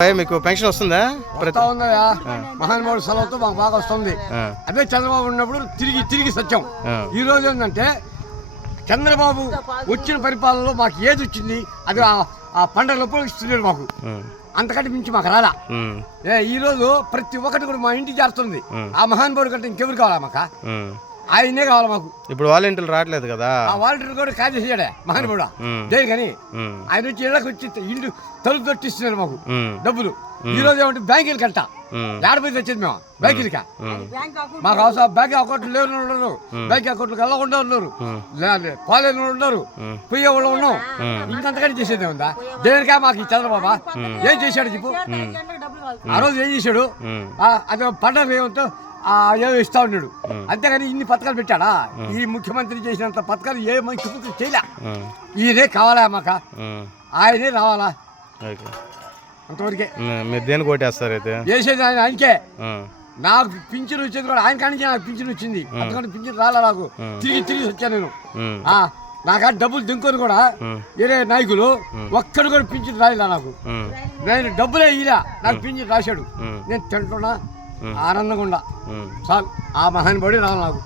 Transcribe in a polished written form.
మీకు పెన్షన్ వస్తుందా? మహానుభావుడు సెలవుతో మాకు బాగా వస్తుంది. అదే చంద్రబాబు ఉన్నప్పుడు తిరిగి సత్యం. ఈ రోజు ఏంటంటే చంద్రబాబు వచ్చిన పరిపాలనలో మాకు ఏది వచ్చింది అది ఆ పండుగలప్పుడు ఇస్తున్నాడు మాకు. అంతకంటే మించి మాకు రాలా. ఈ రోజు ప్రతి ఒక్కటి కూడా మా ఇంటికి చేరుతుంది. ఆ మహానుభావుడు కంటే ఇంకెవరు కావాలా మాకు? ఆయనే కావాలి మాకు. ఇప్పుడు వాలంటీర్లు రావట్లేదు కదా? ఆ వాలంటీర్ కూడా కాల్ చేసాడే మహానుభావుడు దేని కానీ ఆయన వచ్చి ఇళ్ళకి వచ్చి ఇల్లు తలుపు తొట్టిస్తున్నారు మాకు డబ్బులు. ఈ రోజు ఏమంటే బ్యాంకులు కంట ఏడపోయి తెచ్చేది మేము బ్యాంకులకి. మాకు అవసరం బ్యాంక్ అకౌంట్లు లేని ఉన్నారు, బ్యాంక్ అకౌంట్లు వెళ్ళకుండా ఉన్నారు, కాలేజీ ఉన్నారు, పోయే వాళ్ళు ఉన్నాం. ఇంకంతకంటే చేసేది ఉందా? దేనికా మాకు ఈ చంద్రబాబా ఏం చేశాడు చెప్పు? ఆ రోజు ఏం చేశాడు? అది పండుగ ఏమంటో ఏదో ఇస్తా ఉన్నాడు. అంతేగాని ఇన్ని పథకాలు పెట్టాడా? ఈ ముఖ్యమంత్రి చేసినంత పథకాలు ఏ ముఖ్యమంత్రి చేయలే. ఇదే కావాలా మాక? ఆయనే రావాలా అంతవరకే. మీరు దేనికి ఓటేస్తారు అయితే? వేసేది ఆయనకే. నాకు పింఛన్ వచ్చేది కూడా ఆయన కానీ నాకు పింఛన్ వచ్చింది. అంతకంటే పింఛన్ రాలా నాకు. తిరిగి వచ్చాను నేను. నాకు డబ్బులు దింకొని కూడా వేరే నాయకులు ఒక్కడు కూడా పింఛన్ రాలేదా నాకు. నేను డబ్బులే ఇలా నాకు పింఛన్ రాశాడు. నేను తింటున్నా ఆనందంగా ఉండా చాలు. ఆ మహానుభావుడే రావాలి నాకు.